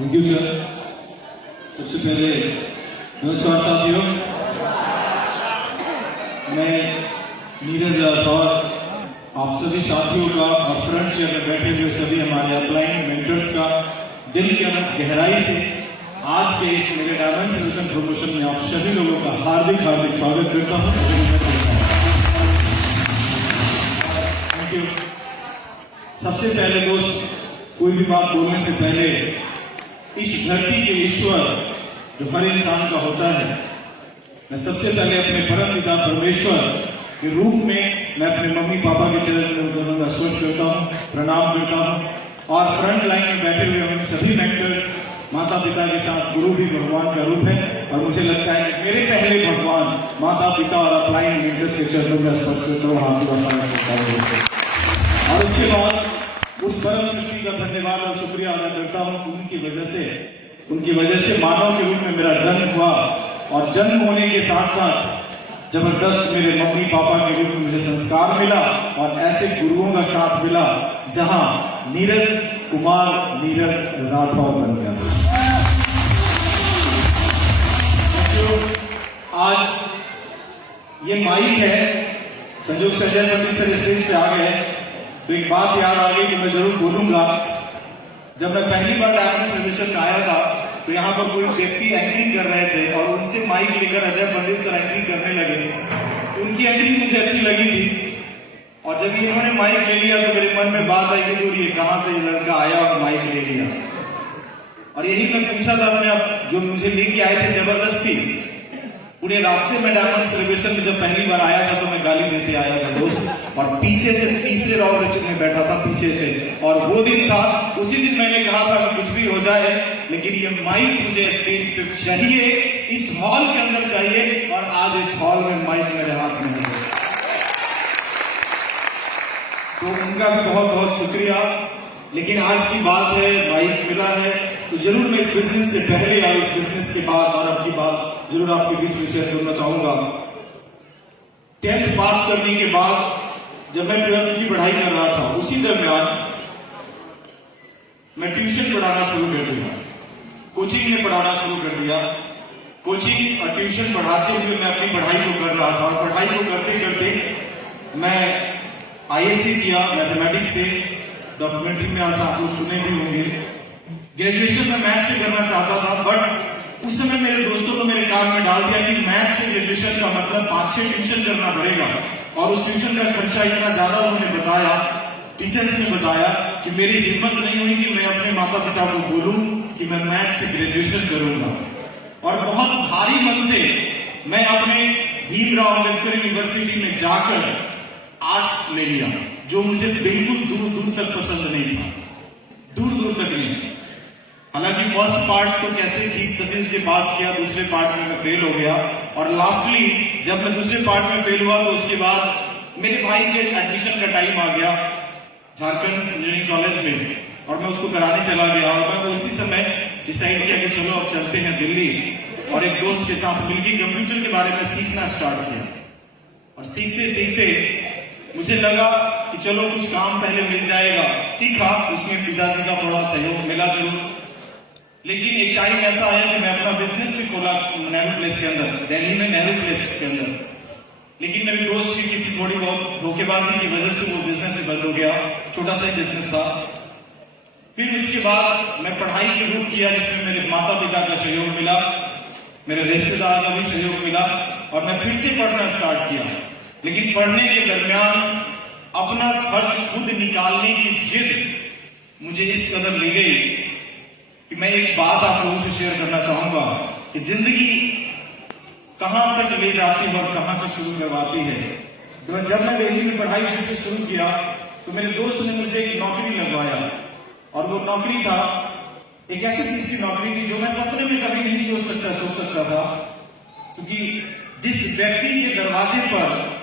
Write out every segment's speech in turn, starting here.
Thank you sir. सबसे पहले नमस्कार साथियों, मैं नीरज राठौर आप सभी साथियों का और फ्रंट शेयर में बैठे हुए सभी हमारे अपलाइन मेंटर्स का दिल की अनंत गहराई से आज के इस मेरे डायमंड सोल्यूशन प्रमोशन में आप सभी लोगों का हार्दिक हार्दिक स्वागत करता हूं। Thank you. सबसे पहले दोस्त, कोई भी बात बोलने से पहले इस धरती के ईश्वर जो हर इंसान का होता है, मैं सबसे पहले अपने परम पिता परमेश्वर के रूप में मैं अपने मम्मी पापा के चरणों में स्पर्श करता हूँ, प्रणाम करता हूँ। और फ्रंट लाइन में बैठे हुए हम सभी मेंटर्स, माता पिता के साथ गुरु भी भगवान का रूप है और मुझे लगता है कि मेरे पहले भगवान माता पिता और अपलाइन मेंटर्स के चरणों में स्पर्श करता हूँ, हाथ करता हूँ। और उसके बाद उस परम शक्ति का धन्यवाद और शुक्रिया अदा करता हूँ। उनकी वजह से मानव के रूप में मेरा जन्म हुआ और जन्म होने के साथ साथ जबरदस्त मेरे मम्मी पापा के रूप में मुझे संस्कार मिला और ऐसे गुरुओं का साथ मिला जहां नीरज कुमार नीरज राठौर बन गया। आज ये माइक है, संजोग से अजय पंडित सर स्टेज पे आ गए तो एक बात याद आ गई कि मैं जरूर बोलूंगा। जब मैं पहली बार डायमंड सेलिब्रेशन में आया था तो यहाँ पर कोई व्यक्ति एंकरिंग कर रहे थे और उनसे माइक लेकर अजय पंडित सर एंकरिंग करने लगे तो उनकी एंकरिंग मुझे अच्छी लगी थी। और जब इन्होंने माइक ले लिया तो मेरे मन में बात आई कि ये कहाँ से ये लड़का आया और माइक ले लिया। और यही मैं पूछा था अपने आप, जो मुझे लेके आए थे जबरदस्ती पूरे रास्ते में डायमंड सेलिब्रेशन में जब पहली बार आया था तो मैं गाली देते आया था दोस्त, और पीछे से तीसरे राउंड में बैठा था पीछे से। और वो दिन था, उसी दिन मैंने कहा था कि कुछ भी हो जाए लेकिन ये माइक मुझे स्टेज पे चाहिए, इस हॉल के अंदर चाहिए। और आज इस हॉल में माइक मेरे हाथ में है, तो उनका भी बहुत बहुत शुक्रिया। लेकिन आज की बात है, माइक मिला है तो जरूर मैं इस बिजनेस से पहले और इस बिजनेस के बाद और आपकी बात जरूर आपके बीच में शेयर करना चाहूंगा। 10th पास करने के बाद जब मैं 12th की पढ़ाई कर रहा था उसी दरमियान मैं ट्यूशन पढ़ाना शुरू कर दिया, कोचिंग में पढ़ाना शुरू कर दिया। कोचिंग और ट्यूशन पढ़ाते हुए मैं अपनी पढ़ाई को कर रहा था और पढ़ाई को करते करते मैं आईएससी किया मैथमेटिक्स से। डॉक्यूमेंट्री में आज आप लोग सुने भी होंगे। ग्रेजुएशन में मैथ से करना चाहता था, बट उस समय मेरे दोस्तों को मेरे काम में डाल दिया कि मैथ से ग्रेजुएशन का मतलब 5-6 ट्यूशन करना पड़ेगा। और उस ट्यूशन का खर्चा इतना ज्यादा उन्होंने बताया, टीचर्स ने बताया कि मेरी हिम्मत नहीं हुई कि मैं अपने माता पिता को बोलूं कि मैं मैथ से ग्रेजुएशन करूंगा। और बहुत भारी मन से मैं अपने भीमराव अंबेडकर यूनिवर्सिटी में जाकर आर्ट्स ले लिया, जो मुझे बिल्कुल दूर दूर तक पसंद नहीं था, दूर दूर तक नहीं। हालांकि फर्स्ट पार्ट तो कैसे ठीक सतीश के पास किया, दूसरे पार्ट में मैं फेल हो गया। और लास्टली जब मैं दूसरे पार्ट में फेल हुआ तो उसके बाद मेरे भाई के एडमिशन का टाइम आ गया झारखंड इंजीनियरिंग कॉलेज में, और मैं उसको कराने चला गया। और मैं उसी समय डिसाइड किया कि चलो अब चलते हैं दिल्ली, और एक दोस्त के साथ मिलकर कंप्यूटर के बारे में सीखना स्टार्ट किया। और सीखते सीखते मुझे लगा कि चलो कुछ काम पहले मिल जाएगा, सीखा, उसमें पिताजी का थोड़ा सहयोग मिला जरूर। लेकिन एक टाइम ऐसा आया कि मैं अपना बिजनेस भी खोला नेहरू प्लेस के अंदर, दिल्ली में नेहरू प्लेस के अंदर। लेकिन मेरे दोस्त की किसी थोड़ी बहुत धोखेबाजी की वजह से वो बिजनेस भी बंद हो गया, छोटा सा बिजनेस था। फिर उसके बाद मैं पढ़ाई शुरू किया जिसमें मेरे माता पिता का सहयोग मिला, मेरे रिश्तेदार का भी सहयोग मिला, और मैं फिर से पढ़ना स्टार्ट किया। लेकिन पढ़ने के दरमियान अपना खर्च खुद निकालने की जिद मुझे इस कदर ले गई कि मैं एक बात आप लोगों से शेयर करना चाहूंगा कि जिंदगी कहां तक ले जाती है और कहां से शुरू करवाती है। तो जब मैं दिल्ली में पढ़ाई फिर से शुरू किया तो मेरे दोस्त ने मुझे एक नौकरी लगवाया, और वो नौकरी था एक ऐसी चीज की नौकरी थी जो मैं सपने में कभी नहीं सोच सकता था। क्योंकि जिस व्यक्ति के दरवाजे पर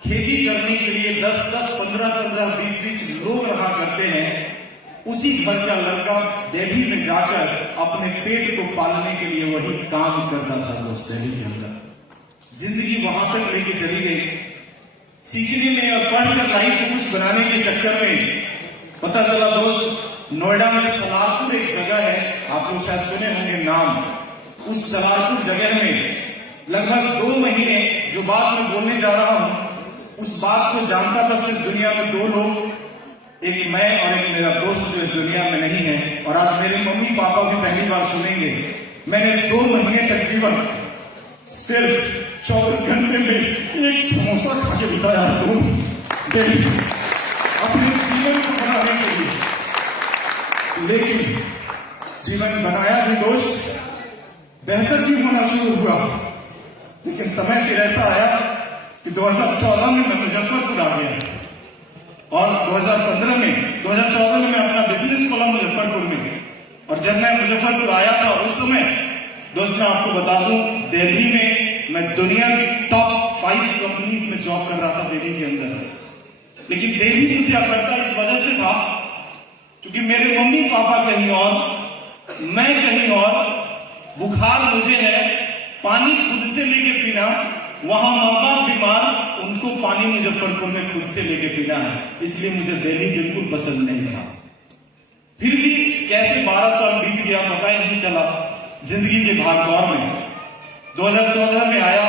खेती करने के लिए 10-10, 15-15, 20-20 लोग रहा करते हैं, उसी घर का लड़का दिल्ली में जाकर अपने पेट को पालने के लिए वही काम करता था दोस्त। दिल्ली के अंदर जिंदगी वहां तक लेके चली गई, सीखने में और पढ़कर लाइफ को कुछ बनाने के चक्कर में पता चला दोस्त नोएडा में सलारपुर एक जगह है, आप लोग शायद सुने होंगे नाम। उस सलारपुर जगह में लगभग 2 महीने जो बात मैं बोलने जा रहा हूं, उस बात को जानता था सिर्फ दुनिया में 2 लोग, एक मैं और एक मेरा दोस्त जो इस दुनिया में नहीं है। और आज मेरे मम्मी पापा भी पहली बार सुनेंगे। मैंने 2 महीने तक जीवन सिर्फ 24 घंटे में एक समोसा खा के बिताया अपने जीवन को बनाने के लिए। लेकिन जीवन बनाया भी दोस्त, बेहतर भी होना शुरू हुआ। लेकिन समय फिर ऐसा आया कि 2014 में मैं मुजफ्फरपुर आ गया और 2014 में मैं अपना बिजनेस खोला मुजफ्फरपुर में। और जब मैं मुजफ्फरपुर आया था उस समय दोस्त मैं आपको बता दूं, दिल्ली में मैं दुनिया की टॉप 5 कंपनीज में जॉब कर रहा था दिल्ली के अंदर। लेकिन दिल्ली मुझे अकड़ता इस वजह से था क्योंकि मेरे मम्मी पापा कहीं और, मैं कहीं और, बुखार मुझे है, पानी खुद से लेके पीना, वहां माँ बाप बीमार, उनको पानी मुजफ्फरपुर में खुद से लेके पीना है। इसलिए मुझे दिल्ली बिल्कुल पसंद नहीं था। फिर भी कैसे 12 साल बीत गया पता ही नहीं चला जिंदगी के भागदौड़ में। 2014 में आया,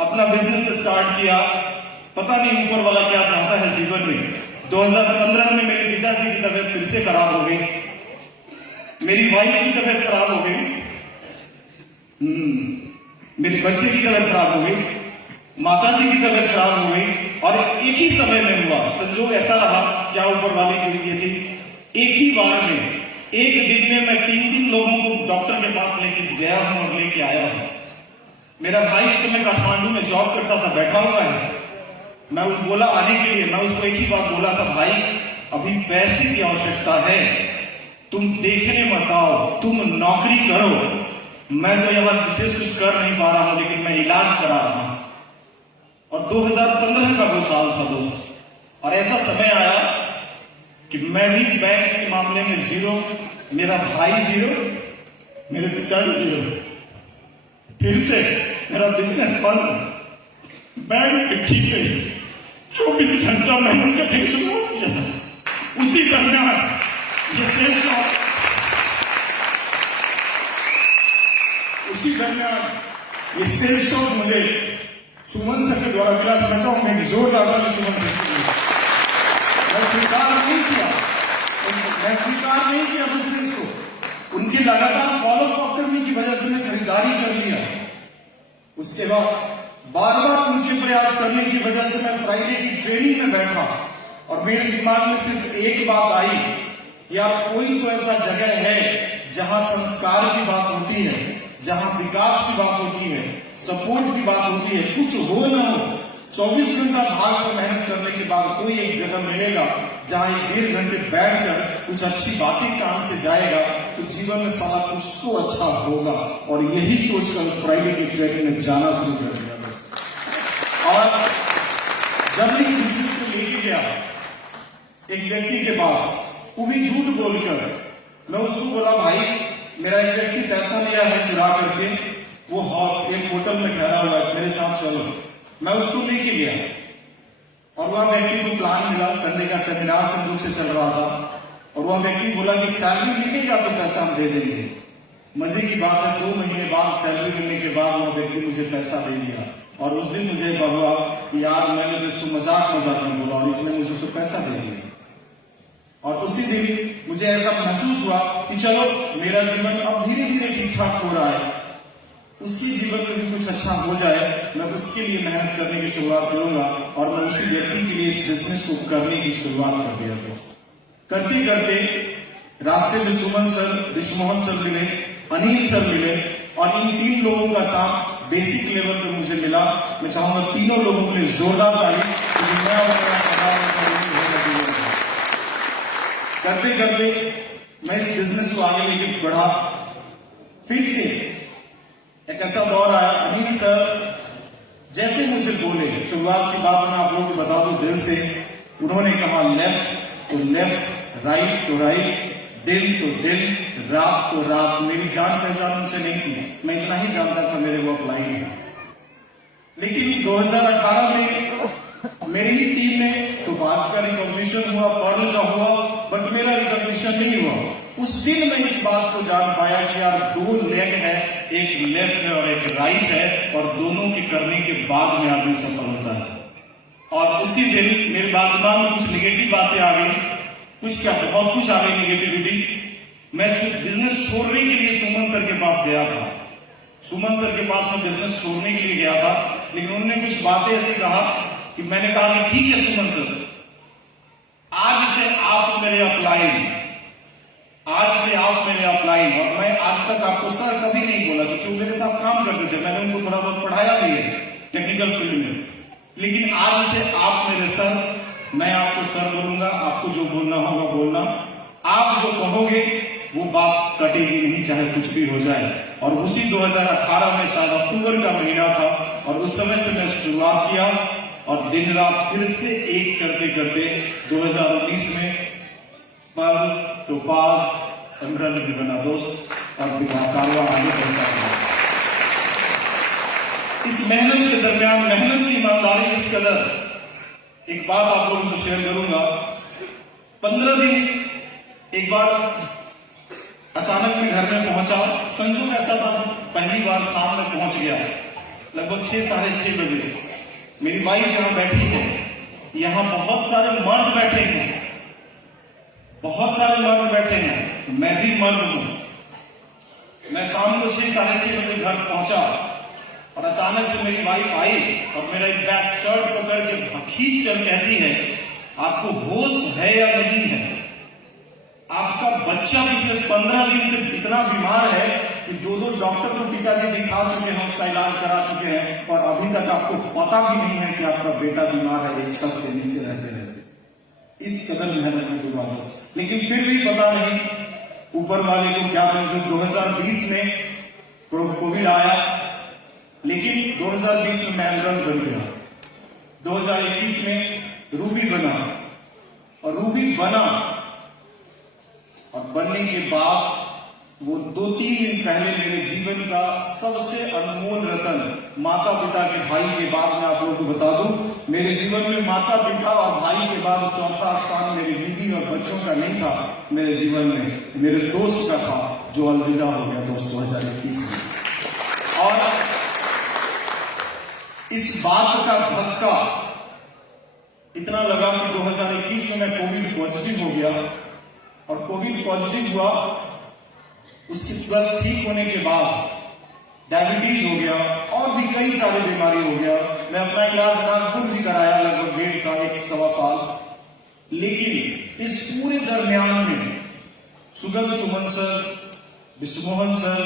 अपना बिजनेस स्टार्ट किया। पता नहीं ऊपर वाला क्या चाहता है जीवन में। 2015 में मेरे पिताजी की तबीयत फिर से खराब हो गई, मेरी वाइफ की तबीयत खराब हो गई, मेरे बच्चे की तबीयत खराब हो गई, माताजी की तबीयत खराब हो गई। और एक ही समय में हुआ, संजोग ऐसा रहा, क्या ऊपर वाले की ये थी, एक ही बार में, एक दिन में मैं 3 लोगों को डॉक्टर के पास लेके गया हूं और लेके आया हूं। मेरा भाई उस समय काठमांडू में जॉब करता था, बैठा हुआ है। मैं उसको बोला आने के लिए, मैं उसको एक ही बात बोला था, भाई अभी पैसे की आवश्यकता है, तुम देखने मत आओ, तुम नौकरी करो। मैं तो यहां विशेष कुछ कर नहीं पा रहा हूं, लेकिन मैं इलाज करा रहा हूं। और 2015 का वो साल था दोस्त, और ऐसा समय आया कि मैं भी बैंक के मामले में जीरो, मेरा भाई जीरो, मेरे पिताजी जीरो, फिर से मेरा बिजनेस बंद, बैंक ठीक है, 24 घंटा मैंने उनका फिर शुरू किया था। उसी दरमियान ये सेल्स शॉप, मुझे सुमन सर के द्वारा मिला था। मैं चाहूंगा कि जोरदार ताली सुमन सर के लिए। मैं स्वीकार नहीं किया बिजनेस को, उनकी लगातार फॉलोअप करने की वजह से मैं खरीदारी कर लिया। उसके बाद बार बार उनके प्रयास करने की वजह से मैं फ्राइडे की ट्रेनिंग में बैठा और मेरे दिमाग में सिर्फ एक बात आई कि यार कोई तो ऐसा जगह है जहां संस्कार की बात होती है, जहां विकास की बात होती है, सपोर्ट की बात होती है, कुछ हो ना हो 24 घंटा भाग कर मेहनत करने के बाद कोई एक जगह मिलेगा जहां 1.5 घंटे बैठकर कुछ अच्छी बातें कान से जाएगा तो जीवन में सारा कुछ तो अच्छा होगा। और यही सोचकर फ्राइडे की ट्रेनिंग में जाना शुरू कर दिया। और जब मैं इस बिजनेस को लेके गया एक व्यक्ति के पास, वो भी झूठ बोलकर, मैं उसको बोला भाई मेरा एक व्यक्ति पैसा लिया है चुरा करके, वो एक होटल में ठहरा हुआ है, मेरे साथ चलो। मैं उसको लेके गया और वह व्यक्ति को प्लान मिला, संडे का सेमिनार संजोग से चल रहा था, और वह व्यक्ति बोला कि सैलरी मिलेगा तो पैसा हम दे देंगे। मजे की बात है 2 महीने बाद सैलरी मिलने के बाद वह व्यक्ति मुझे पैसा दे दिया। और उस दिन मुझे हुआ कि यार मैंने तो इसको मजाक में बोला और इसने मुझे उसको पैसा दे दिया। और उसी दिन मुझे ऐसा महसूस हुआ कि चलो मेरा जीवन अब धीरे धीरे ठीक ठाक हो रहा है, उसके जीवन में भी कुछ अच्छा हो जाए, मैं उसके लिए मेहनत करने की शुरुआत करूंगा। और मैं उसी व्यक्ति के लिए इस बिजनेस को करने की शुरुआत कर दिया। करते करते रास्ते में सुमन सर, विश्वमोहन सर मिले, अनिल सर मिले, और इन 3 लोगों का साथ बेसिक लेवल पे मुझे मिला। मैं चाहूंगा 3 लोगों के लिए जोरदार ताली। करते करते मैं इस बिजनेस को आगे लेके बढ़ा। फिर से एक ऐसा दौर आया, अनिल सर जैसे मुझे बोले, शुरुआत की बात मैं आप लोगों को बता दूं दिल से, उन्होंने कहा लेफ्ट तो लेफ्ट, राइट तो राइट, दिन तो दिन, रात तो रात। मेरी जान पहचान उनसे नहीं थी, मैं इतना ही जानता था मेरे वो अप्लाई है। लेकिन 2018 में मेरी ही टीम में तो 5 का रिकॉग्निशन हुआ, पर्ल का हुआ, बट मेरा रिकॉग्निशन ऑपरेशन नहीं हुआ। उस दिन मैं इस बात को जान पाया कि यार दो लेग है, एक लेफ्ट है और एक राइट है, और दोनों के करने के बाद में आदमी सफल होता है। और उसी दिन मेरे दिमाग में कुछ निगेटिव बातें आ गई, कुछ क्या बहुत कुछ आ गई निगेटिविटी। मैं सिर्फ बिजनेस छोड़ने के लिए सुमन सर के पास गया था। सुमन सर के पास मैं बिजनेस छोड़ने के लिए गया था, लेकिन उन्होंने कुछ बातें ऐसे कहा कि मैंने कहा कि ठीक है सुमन सर, आज से आप मेरे अपलाइन, आज से आप मेरे अपलाइन। और मैं आज तक आपको सर कभी नहीं बोला, क्योंकि वो मेरे साथ काम करते थे, मैंने उनको थोड़ा बहुत पढ़ाया भी है टेक्निकल फील्ड में। लेकिन आज से आप मेरे सर, मैं आपको सर बोलूंगा, आपको जो बोलना होगा बोलना, आप जो कहोगे वो बात कटेगी नहीं, चाहे कुछ भी हो जाए। और उसी 2018 में शायद अक्टूबर का महीना था, और उस समय से मैं शुरुआत किया, और दिन रात फिर से एक करते करते 2019 में पर टोपाज एमराल्ड भी बना दोस्त, और कारवा आगे बढ़ता है। इस मेहनत के दरमियान, मेहनत की ईमानदारी इस कदर, एक बात आप लोगों से शेयर करूंगा। 15 दिन एक बार अचानक मैं घर में पहुंचा, संजोग ऐसा था पहली बार शाम में पहुंच गया, लगभग 6 साढ़े 6 बजे। मेरी वाइफ यहां बैठी है, यहां बहुत सारे मर्द बैठे हैं, बहुत सारे मर्द बैठे हैं, मैं भी मर्द हूं। मैं शाम को 6 साढ़े 6 बजे घर पहुंचा, और अचानक से मेरी वाइफ आई और मेरा एक बैग शर्ट पकड़ के खींच कर कहती है, आपको होश है या नहीं है? आपका बच्चा पिछले 15 दिन से इतना बीमार है कि 2 डॉक्टर को पिताजी दिखा चुके हैं, उसका इलाज करा चुके हैं, और अभी तक आपको पता भी नहीं है कि आपका बेटा बीमार है, एक छत के नीचे रहते रहते। इस कदर मेहनत में डूबा दोस्त। लेकिन फिर भी पता नहीं ऊपर वाले को क्या मंजूर। 2020 में कोविड आया, लेकिन 2020 में मैं एमराल्ड बन गया। 2021 में रूबी बना, और रूबी बना, और बनने के बाद वो 2-3 दिन पहले मेरे जीवन का सबसे अनमोल रतन, माता पिता के भाई के बाद मैं आप लोगों को बता दूं, मेरे जीवन में माता पिता और भाई के बाद चौथा स्थान मेरी बीवी और बच्चों का नहीं था, मेरे जीवन में मेरे दोस्त का था, जो अलविदा हो गया दोस्त 2021 में। और इस बात का धक्का इतना लगा कि 2021 में मैं कोविड पॉजिटिव हो गया, और कोविड पॉजिटिव हुआ, उसके तुरंत ठीक होने के बाद डायबिटीज हो गया, और भी कई सारी बीमारी हो गया। मैं अपना इलाज नागपुर भी कराया, लगभग 1.5 साल 1.25 साल। लेकिन इस पूरे दरमियान में Sugam Suman sir, Vishwamohan sir,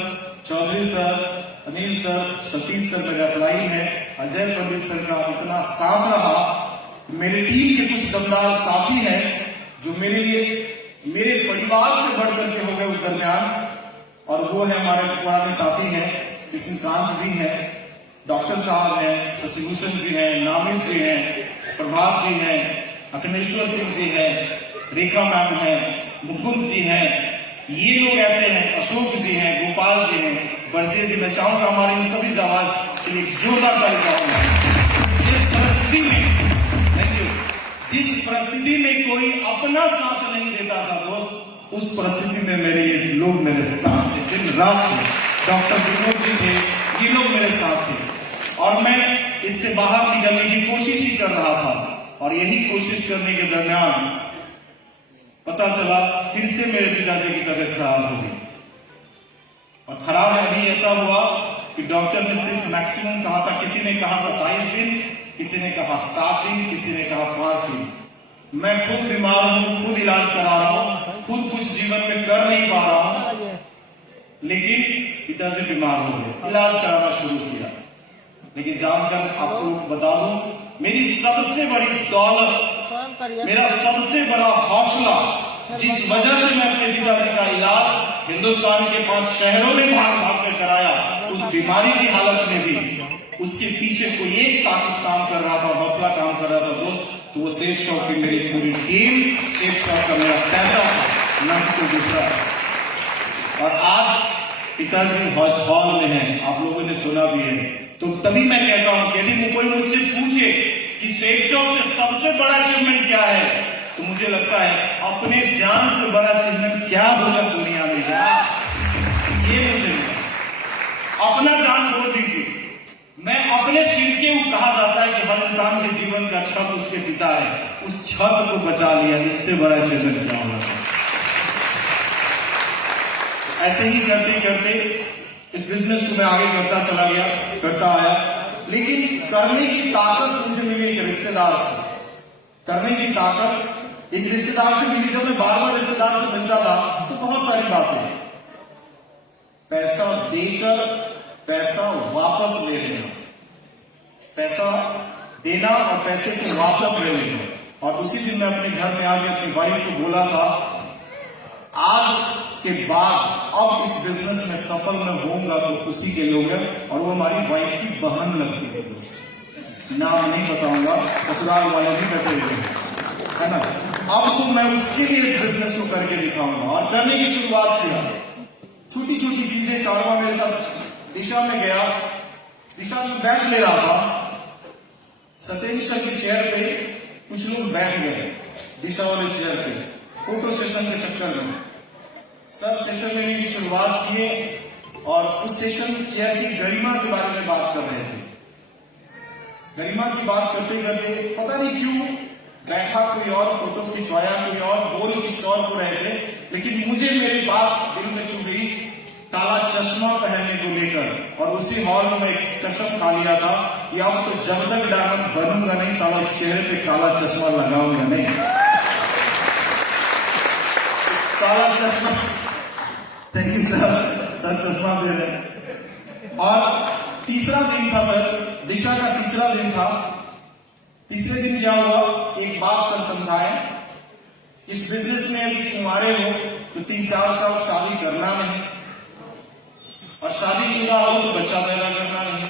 Chaudhary sir, Anil sir, Satish sir मेरे अपलाइन है, अजय पंडित सर का इतना साथ रहा। मेरे टीम के कुछ दमदार साथी हैं जो मेरे लिए मेरे परिवार से बढ़कर के हो गए उस दरमियान, और वो है हमारे पुराने साथी हैं, कृष्णकांत जी हैं, डॉक्टर साहब हैं, शशिभूषण जी हैं, नामित जी हैं, प्रभात जी हैं, अखिलेश्वर सिंह जी हैं, रेखा मैम हैं, मुकुंद जी हैं। ये लोग ऐसे हैं, अशोक जी हैं, गोपाल जी हैं, बरजे जी। मैं चाहूंगा हमारे इन सभी जवाब के लिए जोरदार ताली चाहूंगा। जिस परिस्थिति में, जिस परिस्थिति में कोई अपना साथ नहीं देता था दोस्त, उस परिस्थिति में मेरे ये लोग मेरे साथ थे, दिन रात डॉक्टर विनोद जी थे, ये लोग मेरे साथ थे, और मैं इससे बाहर निकलने की कोशिश ही कर रहा था। और यही कोशिश करने के दरमियान पता चला फिर से मेरे पिताजी की तबीयत खराब हो गई, और खराब अभी ऐसा हुआ कि डॉक्टर ने सिर्फ मैक्सिमम कहा था, किसी ने कहा 27 दिन, किसी ने कहा 7 दिन, किसी ने कहा 5 दिन। मैं खुद बीमार हूं, खुद इलाज करा रहा हूं, खुद कुछ जीवन में कर नहीं पा रहा हूं, लेकिन पिताजी बीमार हो गए, इलाज कराना शुरू किया। लेकिन जानकर आपको बता दूं, मेरी सबसे बड़ी दौलत, मेरा सबसे बड़ा हौसला, जिस वजह से मैं अपने पिताजी का इलाज हिंदुस्तान के 5 शहरों में भाग भाग कर कराया, उस बीमारी की हालत में भी उसके पीछे कोई एक ताकत काम कर रहा था, हौसला काम कर रहा था दोस्त, तो वो सेफ शॉप की मेरी पूरी टीम, सेफ शॉप का मेरा पैसा था, न कोई दूसरा। और आज पिताजी हॉल में है, आप लोगों ने सुना भी है। तो तभी मैं कहता हूं कि यदि कोई मुझसे पूछे कि सेफ शॉप से सबसे बड़ा अचीवमेंट क्या है, तो मुझे लगता है अपने जान से बड़ा अचीवमेंट क्या होगा दुनिया में यार, ये मुझे अपना जान छोड़ दीजिए। मैं अपने सिर के कहा जाता है कि हर इंसान के जीवन का छत उसके पिता है, उस छत को बचा लिया, इससे बड़ा अचीवमेंट क्या होगा। ऐसे ही करते करते इस बिजनेस को मैं आगे करता चला गया, करता आया, लेकिन करने की ताकत मुझे मिली एक रिश्तेदार से। करने की ताकत एक रिश्तेदार से मिली। जब मैं बार बार रिश्तेदार से मिलता था तो बहुत सारी बातें, पैसा देकर पैसा वापस ले लेना, पैसा देना और पैसे को वापस ले लेना। और उसी दिन मैं अपने घर में आके अपनी वाइफ को बोला था, आज के बाद अब इस बिजनेस में सफल मैं होऊंगा तो उसी के लोग हैं। और वो हमारी वाइफ की बहन लगती है दोस्त, नाम नहीं बताऊंगा, ससुराल वाले भी बैठे हुए है ना। अब तो मैं उसके लिए इस बिजनेस को करके दिखाऊंगा और करने की शुरुआत किया। छोटी छोटी चीजें कारवा मेरे साथ दिशा में गया, दिशा में बैच ले रहा था। सत्येंद्र सर की चेयर पे कुछ लोग बैठ गए, दिशा वाले चेयर पे, फोटो सेशन के चक्कर में। सर सेशन लेने की शुरुआत किए और उस सेशन चेयर की गरिमा के बारे में बात कर रहे थे। गरिमा की बात करते करते पता नहीं क्यों बैठा कोई और, फोटो खिंचवाया कोई और, बोल किसी और को रहे थे, लेकिन मुझे मेरी बात दिल में चुभ गई काला चश्मा पहनने को लेकर। और उसी हॉल में एक कसम खा लिया था कि अब तो जब तक डायमंड बनूंगा नहीं, साला इस चेहरे पे काला चश्मा लगाऊंगा नहीं। काला चश्मा, थैंक यू सर, सर चश्मा दे रहे। और तीसरा दिन था सर, दिशा का तीसरा दिन था। तीसरे दिन क्या हुआ, एक बात सर समझाए, इस बिजनेस में यदि कुंवारे हो तो 3-4 साल शादी करना नहीं, और शादीशुदा हो तो बच्चा पैदा करना नहीं,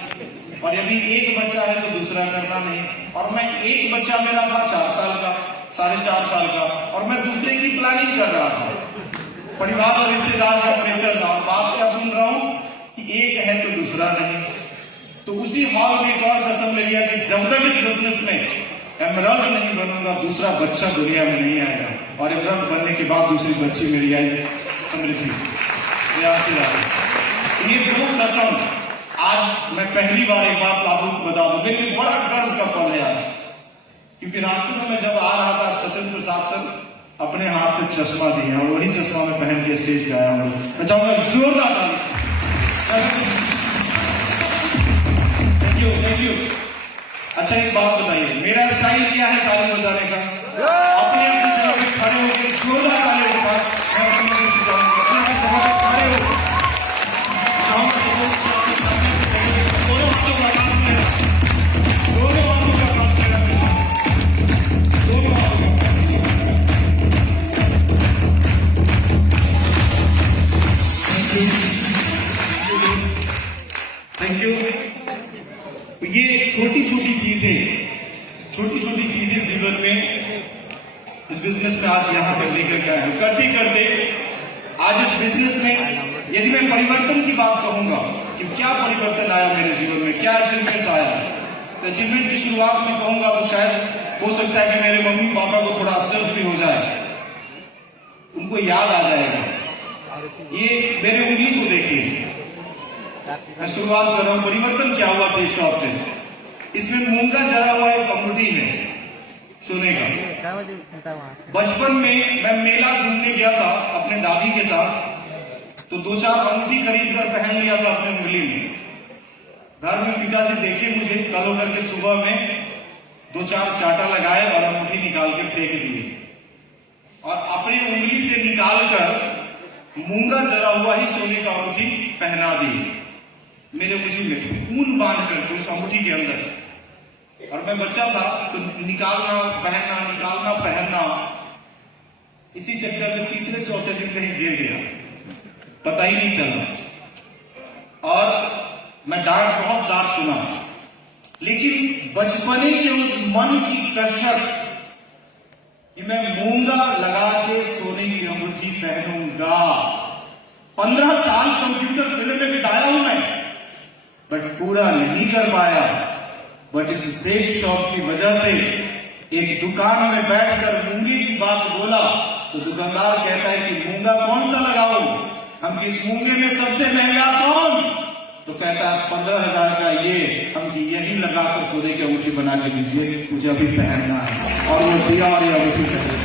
और यदि एक बच्चा है तो दूसरा करना नहीं। और मैं एक बच्चा मेरा था 4 साल का, 4.5 साल का, और मैं दूसरे की प्लानिंग कर रहा था। परिवार और रिश्तेदार का प्रेशर था। बात क्या सुन रहा हूं कि एक है तो दूसरा नहीं। तो उसी हॉल में एक और कसम ले लिया कि जब तक इस बिजनेस में एमराल्ड नहीं बनूंगा दूसरा बच्चा दुनिया में नहीं आएगा। और एमराल्ड बनने के बाद दूसरी बच्ची मेरी आई समृद्धि। ये दो कसम आज मैं पहली बार एक बात आपको बता दूं, लेकिन बड़ा गर्व का पल है आज, क्योंकि रास्ते में मैं जब आ रहा था सत्येंद्र प्रसाद सर अपने हाथ से चश्मा दिए और वही चश्मा मैं पहन के स्टेज पे आया हूँ। मैं चाहूंगा जोरदार ताली। Thank you. अच्छा एक बात बताइए, मेरा स्टाइल क्या है ताली बजाने का? अपने जगह पे खड़े होकर जोरदार ताली के साथ खड़े हो, दोनों हाथों का आकाश में, दोनों हाथों का आकाश में, दोनों हाथों का। Thank you. ये छोटी छोटी चीजें जीवन में इस बिजनेस में आज यहां तक लेकर के आए। करते करते आज इस बिजनेस में यदि मैं परिवर्तन की बात कहूंगा कि क्या परिवर्तन आया मेरे जीवन में, क्या अचीवमेंट आया, तो अचीवमेंट की शुरुआत में कहूंगा तो शायद हो सकता है कि मेरे मम्मी पापा को थोड़ा आश्चर्य भी हो जाए, उनको याद आ जाएगा। ये मेरे उंगली को देखिए, मैं शुरुआत कर रहा हूं। परिवर्तन क्या हुआ सेफ शॉप से, इसमें मूंगा जरा हुआ एक अंगूठी है सोने का। बचपन में मैं मेला घूमने गया था अपने दादी के साथ, तो 2-4 अंगूठी खरीद कर पहन लिया था अपने उंगली में। घर में पिताजी देखे मुझे, कल होकर के सुबह में 2-4 चाटा लगाए और अंगूठी निकाल के फेंक दिए, और अपनी उंगली से निकाल कर मूंगा जरा हुआ ही सोने का अंगूठी पहना दी मेरे उंगली में, ऊन बांध कर उस अंगूठी के अंदर। और मैं बच्चा था तो निकालना पहनना, इसी चक्कर में 3-4 दिन कहीं गिर गया, पता ही नहीं चला। और मैं बहुत डांट सुना, लेकिन बचपने के उस मन की कसरत कि मैं मूंगा लगा के सोने की अंगूठी पहनूंगा। 15 साल कंप्यूटर फील्ड में बिताया हूं मैं, बट पूरा नहीं कर पाया। बट इस सेफ शॉप की वजह से एक दुकान में बैठकर मूंगे की बात बोला तो दुकानदार कहता है कि मूंगा कौन सा लगाओ, हम किस मूंगे में सबसे महंगा कौन? तो कहता है 15,000 का ये, हम कि यही लगाकर सोने की अंगूठी बना के दीजिए, मुझे अभी पहनना है। और वो दिया और ये अंगूठी पहन।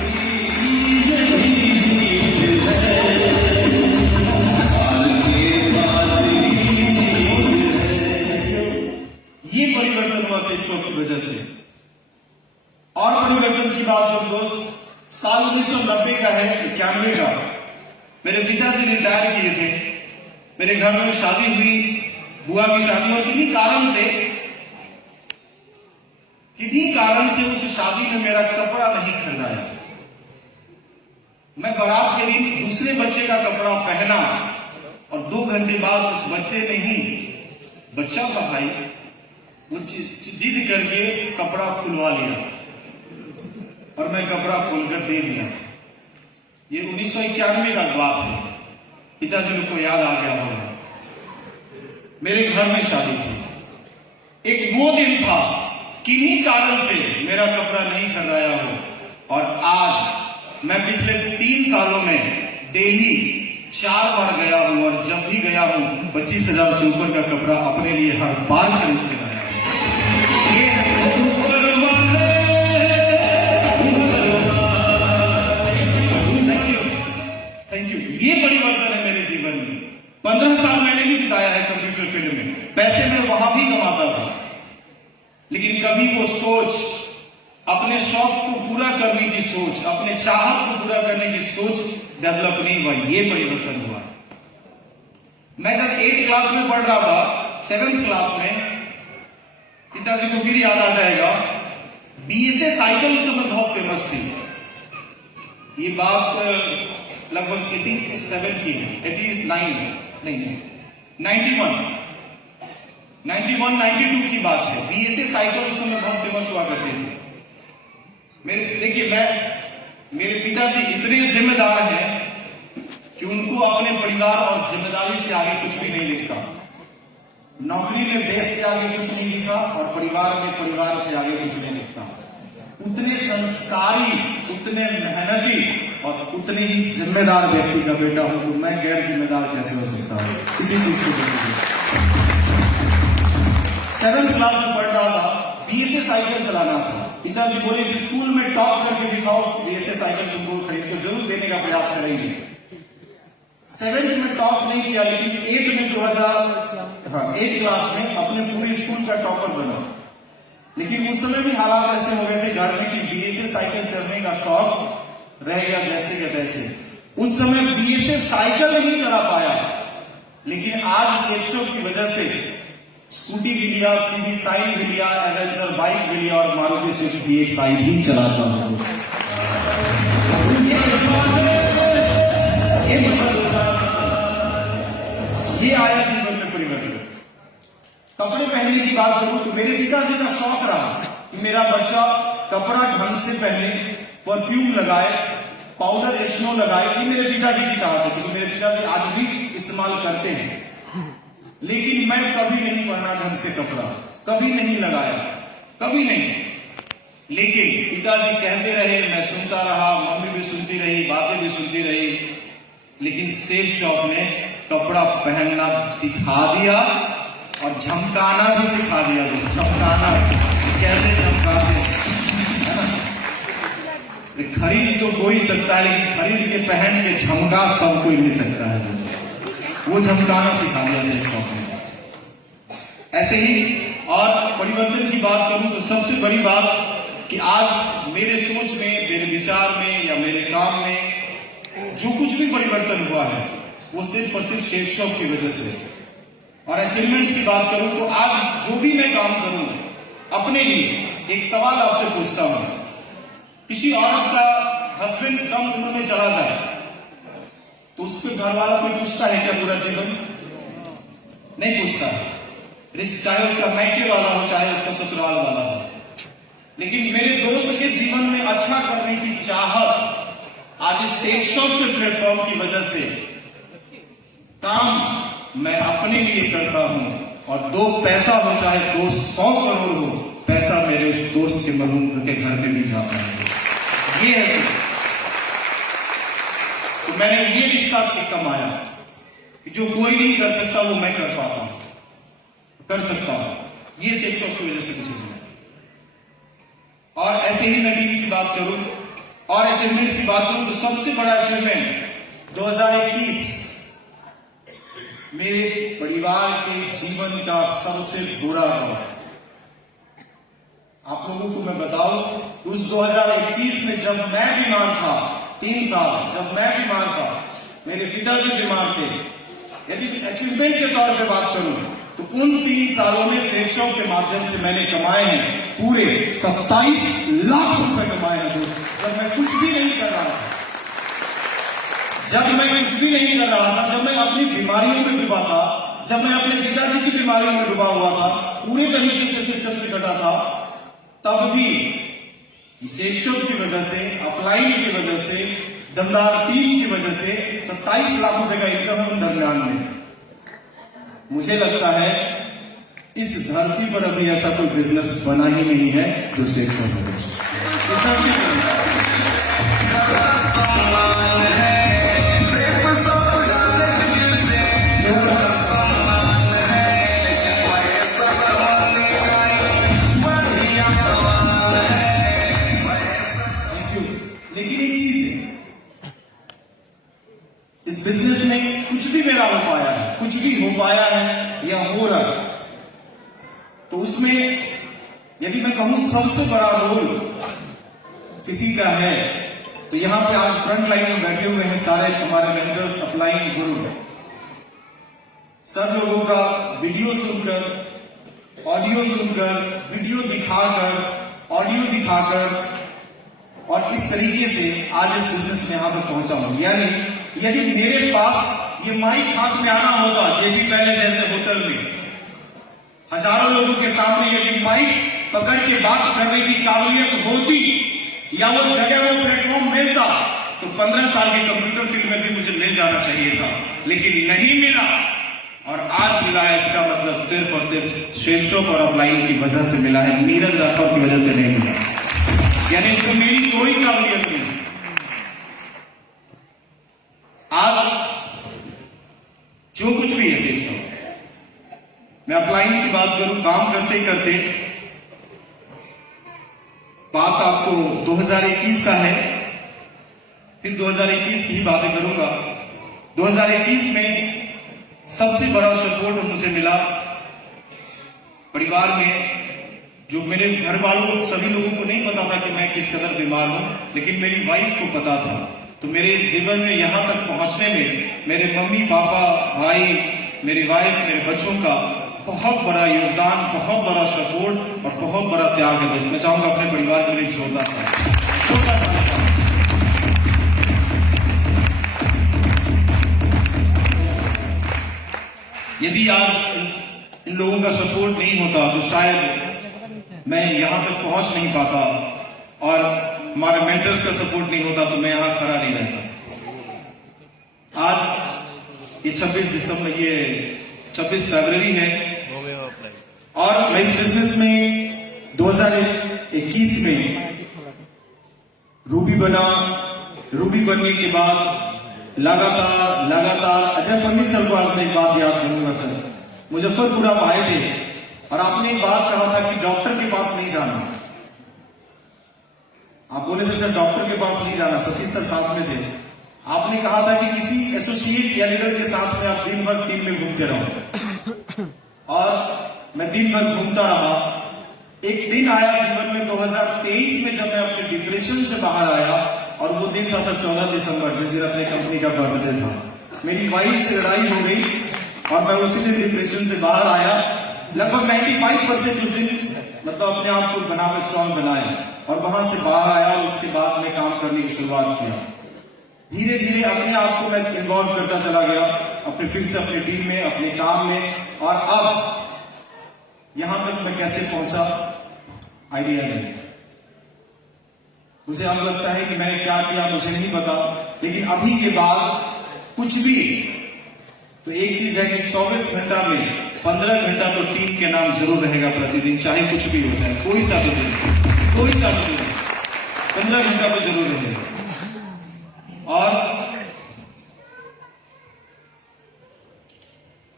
ये परिवर्तन हुआ शिक्षकों की वजह से। और परिवर्तन की बात हो दोस्त, साल 1990 का है, 91 का, मेरे पिताजी रिटायर किए थे। मेरे घर में शादी हुई, बुआ की शादी, और किन्हीं कारण से उस शादी में मेरा कपड़ा नहीं खरीदाया। मैं बारात के दिन दूसरे बच्चे का कपड़ा पहना और 2 घंटे बाद उस बच्चे ने ही, बच्चा था भाई, वो जिद करके कपड़ा खुलवा लिया और मैं कपड़ा खोलकर दे दिया। ये 1991 का बात है। पिताजी को याद आ गया होगा। मेरे घर में शादी थी, एक वो दिन था, किन्हीं कारण से मेरा कपड़ा नहीं खरीदाया हो। और आज मैं पिछले 3 सालों में डेली 4 बार गया हूं और जब भी गया हूं 25,000 से ऊपर का कपड़ा अपने लिए हर बार खरीद के लाया। Thank you. ये परिवर्तन है मेरे जीवन में। 15 साल मैंने भी बिताया है कंप्यूटर फील्ड में। पैसे मैं वहां भी कमाता था, लेकिन कभी वो सोच, अपने शौक को पूरा करने की सोच, अपने चाहत को पूरा करने की सोच डेवलप नहीं हुआ। ये परिवर्तन हुआ। मैं जब 8th क्लास में पढ़ रहा था, 7th क्लास में, पिताजी को फिर याद आ जाएगा, BSA साइकिल उस समय बहुत फेमस थी। ये बात लगभग 87 की है, 89 नहीं, 91-92 की बात है। BSA साइकिल उस समय बहुत फेमस हुआ करते थे। मेरे पिताजी इतने जिम्मेदार हैं कि उनको अपने परिवार और जिम्मेदारी से आगे कुछ भी नहीं दिखता। नौकरी में देश से आगे कुछ नहीं दिखा और परिवार में परिवार से आगे कुछ नहीं दिखता। उतने संस्कारी, उतने मेहनती और उतने ही जिम्मेदार व्यक्ति का बेटा हूं, तो मैं गैर जिम्मेदार कैसे हो सकता हूं किसी चीज को देखिए। 7th क्लास में पढ़ रहा था, BSA साइकिल चलाना था। पिताजी बोले स्कूल में टॉप करके दिखाओ, BSA साइकिल तुमको खरीद कर जरूर देने का प्रयास करेंगे। 7th में टॉप नहीं किया, लेकिन 8 में 8 क्लास में अपने पूरे स्कूल का टॉपर बना। लेकिन उस समय भी हालात ऐसे हो गए थे घर में कि BSA साइकिल चलने का शौक रह गया जैसे के तैसे। उस समय BSA साइकिल नहीं चला पाया, लेकिन आज शिक्षकों की वजह से स्कूटी भी लिया, CB साइन भी लिया, एवेंजर बाइक भी लिया और मारुति सुजुकी एक साइन भी चलाता हूं। ये आया जीवन में परिवर्तन। कपड़े पहनने की बात करूं तो मेरे पिताजी का शौक रहा कि मेरा बच्चा कपड़ा ढंग से पहने, परफ्यूम लगाए, पाउडर स्नो लगाए। ये मेरे पिताजी की चाहत है, क्योंकि मेरे पिताजी आज भी इस्तेमाल करते हैं। लेकिन मैं कभी नहीं पहना ढंग से कपड़ा, कभी नहीं लगाया, कभी नहीं। लेकिन पिताजी कहते रहे, मैं सुनता रहा, मम्मी भी सुनती रही, बातें भी सुनती रही। लेकिन सेल्स शॉप ने कपड़ा पहनना सिखा दिया और झमकाना भी सिखा दिया। झमकाना कैसे झमकाते, खरीद तो कोई सकता है, लेकिन खरीद के पहन के झमका सब कोई नहीं सकता है। वो झमकाना सिखा दिया सेल्स शॉप ने। ऐसे ही और परिवर्तन की बात करूं तो सबसे बड़ी बात कि आज मेरे सोच में, मेरे विचार में या मेरे काम में जो कुछ भी परिवर्तन हुआ है वो सिर्फ और सिर्फ सेल्स शॉप की वजह से। और अचीवमेंट्स की बात करूं तो आज जो भी मैं काम करूं, अपने लिए एक सवाल आपसे पूछता हूं। किसी औरत का हस्बैंड कम उम्र में चला जाए तो उसके घर वाला कोई पूछता है क्या पूरा जीवन? नहीं पूछता है, चाहे उसका मैके वाला हो, चाहे उसका ससुराल वाला हो। लेकिन मेरे दोस्त के जीवन में अच्छा करने की चाहत आज इस सेल्स शॉप के प्लेटफॉर्म की वजह से काम मैं अपने लिए करता हूं। और 2 पैसा हो चाहे 200 करोड़ हो, पैसा मेरे उस दोस्त के मरहूम के घर में भी जाता है। ये है तो मैंने ये रिश्ता कमाया कि जो कोई नहीं कर सकता वो मैं कर पाता हूं, कर सकता हूं। ये सेक्स शॉप की वजह से मुझे मिला। और ऐसे ही मैं टीम की बात करूं और अचीवमेंट्स की बात करूं तो सबसे बड़ा अचीवमेंट 2021 मेरे परिवार के जीवन का सबसे बुरा दौर है। आप लोगों को मैं बताऊं, उस 2021 में जब मैं बीमार था, 3 साल जब मैं बीमार था, मेरे पिताजी बीमार थे। यदि अचीवमेंट के तौर पे बात करूं तो उन 3 सालों में सेक्स शॉप के माध्यम से मैंने कमाए हैं पूरे 27 लाख रुपए कमाए हैं। जब मैं कुछ भी नहीं कर रहा था, जब मैं कुछ भी नहीं कर रहा था, जब मैं अपनी बीमारियों में डूबा था, जब मैं अपने पिताजी की बीमारियों में डूबा हुआ था, पूरे तरीके से सिस्टम से कटा था, तब भी सेक्स शॉप की वजह से, अपलाइन की वजह से, दमदार टीम की वजह से 27 लाख रुपए का इनकम है उन दरमियान में। मुझे लगता है इस धरती पर अभी ऐसा कोई बिजनेस बना ही नहीं है जो सेक्स शॉप है। इस धरती पर लेकिन एक चीज है, इस बिजनेस में कुछ भी मेरा हो पाया है, कुछ भी हो पाया है या हो रहा है, तो उसमें यदि मैं कहूं सबसे बड़ा रोल किसी का है तो यहां पे आज फ्रंट लाइन में बैठे हुए हैं सारे हमारे मेंटर्स, अपलाइन गुरु। सब लोगों का वीडियो सुनकर, ऑडियो सुनकर, वीडियो दिखाकर, ऑडियो दिखाकर और इस तरीके से आज इस बिजनेस में यहां तक पहुंचा हूं। यानी यदि मेरे पास ये माइक हाथ में आना होगा, जेपी पैलेस जैसे होटल में हजारों लोगों के सामने यदि माइक पकड़ के बात करने की काबिलियत होती या वो जगह, वो प्लेटफॉर्म मिलता, तो 15 साल के कंप्यूटर फील्ड में भी मुझे ले जाना चाहिए था, लेकिन नहीं मिला। और आज मिला है, इसका मतलब सिर्फ और सिर्फ सेक्स शॉप और अपलाइन की वजह से मिला है, नीरज राठौर की वजह से नहीं मिला। यानी इसको मेरी कोई काबिलियत नहीं। आज जो कुछ भी है सेक्स शॉप, मैं अपलाइन की बात करूं, काम करते करते बात आपको 2021 का है, फिर 2021 की ही बातें करूंगा। 2021 में सबसे बड़ा सपोर्ट मुझे मिला परिवार में, जो मेरे घर वालों सभी लोगों को नहीं पता था कि मैं किस कदर बीमार हूं, लेकिन मेरी वाइफ को पता था। तो मेरे जीवन में यहां तक पहुंचने में मेरे मम्मी पापा, भाई, मेरी वाइफ, मेरे बच्चों का बहुत बड़ा योगदान, बहुत बड़ा सपोर्ट और बहुत बड़ा त्याग है। तो मैं चाहूंगा अपने परिवार के लिए जोरदार यदि आज इन लोगों का सपोर्ट नहीं होता तो शायद मैं यहां तक पहुंच नहीं पाता, और हमारे मेंटर्स का सपोर्ट नहीं होता तो मैं यहां खड़ा नहीं रहता। आज ये 26 फरवरी है और मैं इस बिजनेस में 2021 में रूबी बना। रूबी बनने के बाद लगातार अजय पंडित सर को आज मैं एक बात याद करूंगा। सर मुजफ्फरपुर आप आए थे और आपने एक बात कहा था कि डॉक्टर के पास नहीं जाना। आप बोले थे सर डॉक्टर के पास नहीं जाना, सतीश सर साथ में थे। आपने कहा था कि किसी एसोसिएट या लीडर के साथ में आप दिन भर टीम में घूमते रहो, और मैं दिन भर घूमता रहा। एक दिन आया जीवन में 2023 में जब मैं अपने डिप्रेशन से बाहर आया, और वो दिन था सर 14 दिसंबर, जिस दिन अपने कंपनी का बर्थडे था। मेरी वाइफ से लड़ाई हो गई और मैं उसी दिन डिप्रेशन से बाहर आया। लगभग 95% उस दिन मतलब अपने आप को बनाकर स्ट्रॉन्ग बनाया और वहां से बाहर आया, और उसके बाद मैं काम करने की शुरुआत किया। धीरे धीरे अपने आप को मैं इन्वॉल्व करता चला गया अपने फिर से अपने टीम में, अपने काम में, और अब यहां तक मैं कैसे पहुंचा आइडिया नहीं। मुझे अब लगता है कि मैंने क्या किया मुझे नहीं पता, लेकिन अभी के बाद कुछ भी, तो एक चीज है कि 24 घंटा में 15 घंटा तो टीम के नाम जरूर रहेगा प्रतिदिन, चाहे कुछ भी हो जाए, कोई सा भी दिन, 15 घंटा तो जरूर रहेगा। और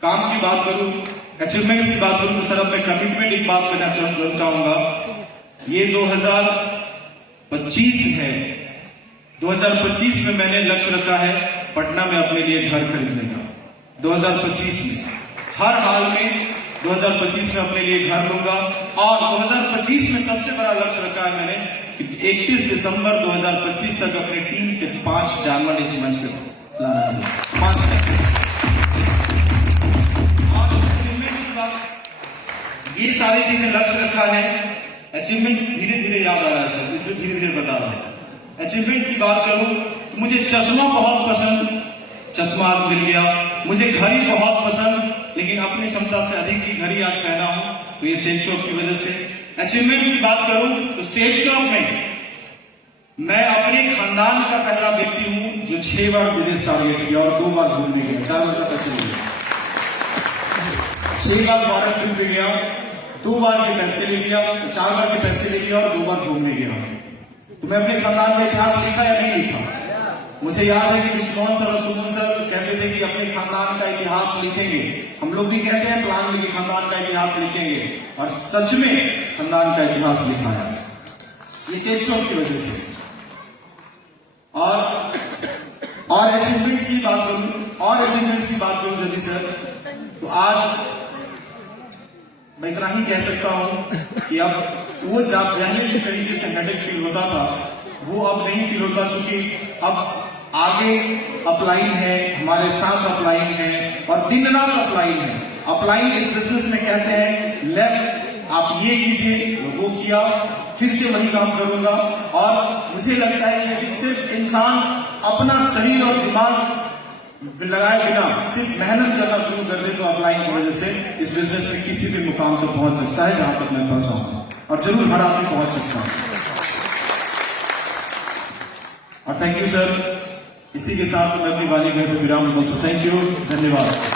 काम की बात करूं, अचीवमेंट्स की बात करूं तो सर अब मैं कमिटमेंट एक बात करना चाहूंगा, ये 2025 है। 2025 में मैंने लक्ष्य रखा है पटना में अपने लिए घर खरीदने का। 2025 में हर हाल में 2025 में अपने लिए घर लूंगा। और 2025 में सबसे बड़ा लक्ष्य रखा है मैंने कि 31 दिसंबर 2025 तक अपनी टीम से 5 डायमंड इस मंच पे लाना है। 5 ये सारी चीजें लक्ष्य रखा है। अचीवमेंट्स धीरे धीरे याद आ रहा है सर, इसलिए धीरे धीरे बता रहा हूं। अचीवमेंट्स की बात करूं तो मुझे चश्मा बहुत पसंद, चश्मा आज मिल गया। मुझे घड़ी बहुत पसंद, लेकिन अपनी क्षमता से अधिक की घड़ी आज पहना हूं, तो ये सेल शॉप की वजह से। अचीवमेंट्स की बात करूं तो सेल शॉप में मैं अपने खानदान का पहला व्यक्ति हूं जो 6 बार विदेश टारगेट किया और 2 बार घूमने गया, 4 बार का पैसे ले गया। 6 बार फॉरेन ट्रिप पे गया, 2 बार के पैसे ले लिया, 4 बार के पैसे ले लिया और 2 बार घूमने गया। तो मैं अपने खानदान का इतिहास लिखा या नहीं लिखा? मुझे याद है कि विश्वमोहन सर और सुमन सर कहते थे कि अपने खानदान का इतिहास लिखेंगे। हम लोग भी कहते हैं प्लान में कि खानदान का इतिहास लिखेंगे, और सच में खानदान का इतिहास लिखा है ये सेल शॉप की वजह से। और अचीवमेंट्स की बात करूं जल्दी सर, तो आज मैं इतना ही कह सकता हूं कि अब वो पहले जिस तरीके से हेडेक फील होता था वो अब नहीं फील होता, क्योंकि अब आगे अपलाइन है, हमारे साथ अपलाइन है और दिन रात अपलाइन है। अपलाइन इस बिजनेस में कहते हैं लेफ्ट आप ये कीजिए, वो किया, फिर से वही काम करूंगा। और मुझे लगता है कि सिर्फ इंसान अपना शरीर और दिमाग लगाए बिना सिर्फ मेहनत करना शुरू कर दे तो अपलाइन की वजह से इस बिजनेस में किसी भी मुकाम तक पहुंच सकता है जहां तक मैं पहुंचा हूं, और जरूर हर आदमी पहुंच सकता है। और थैंक यू सर, इसी के साथ मैं अपनी वाली घर पर विराम दूं। थैंक यू, धन्यवाद।